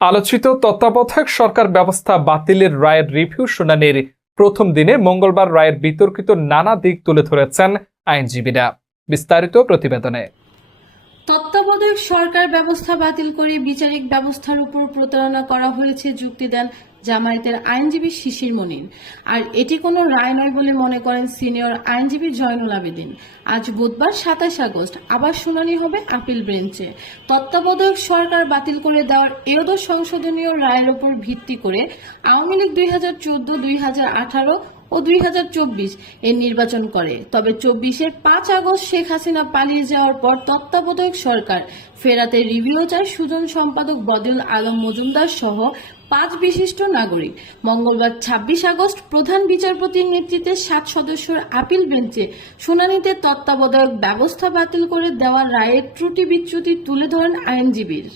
আলোচিত তত্ত্বাবধায়ক সরকার ব্যবস্থা বাতিলের রায়ের রিভিউ শুনানির প্রথম দিনে মঙ্গলবার রায়ের বিতর্কিত নানা দিক তুলে ধরেছেন আইনজীবীরা। বিস্তারিত প্রতিবেদনে। তত্ত্বাবধায়ক সরকার ব্যবস্থা বাতিল করে বিচারিক ব্যবস্থার উপর প্রতারণা করা হয়েছে যুক্তি দেন জামায়াতের আইনজীবী শিশির মনির। আর এটি কোনো রায় নয় বলে মনে করেন সিনিয়র আইনজীবী জয়নুল আবেদিন। আজ বুধবার সাতাশ আগস্ট, আবার শুনানি হবে আপিল বেঞ্চে তত্ত্বাবধায়ক সরকার বাতিল করে দেওয়ার এরদো সংশোধনীয় রায়ের উপর ভিত্তি করে আওয়ামী লীগ দুই হাজার চোদ্দ দুই হাজার আঠারো ও দুই হাজার চব্বিশ এর নির্বাচন করে। তবে চব্বিশের পাঁচ আগস্ট শেখ হাসিনা পালিয়ে যাওয়ার পর তত্ত্বাবধায়ক সরকার ফেরাতে রিভিউ চায় সুজন সম্পাদক বদিল আলম মজুমদার সহ পাঁচ বিশিষ্ট নাগরিক। মঙ্গলবার ছাব্বিশ আগস্ট প্রধান বিচারপতির নেতৃত্বে সাত সদস্যের আপিল বেঞ্চে শুনানিতে তত্ত্বাবধায়ক ব্যবস্থা বাতিল করে দেওয়া রায়ের ত্রুটি বিচ্যুতি তুলে ধরেন আইনজীবীর।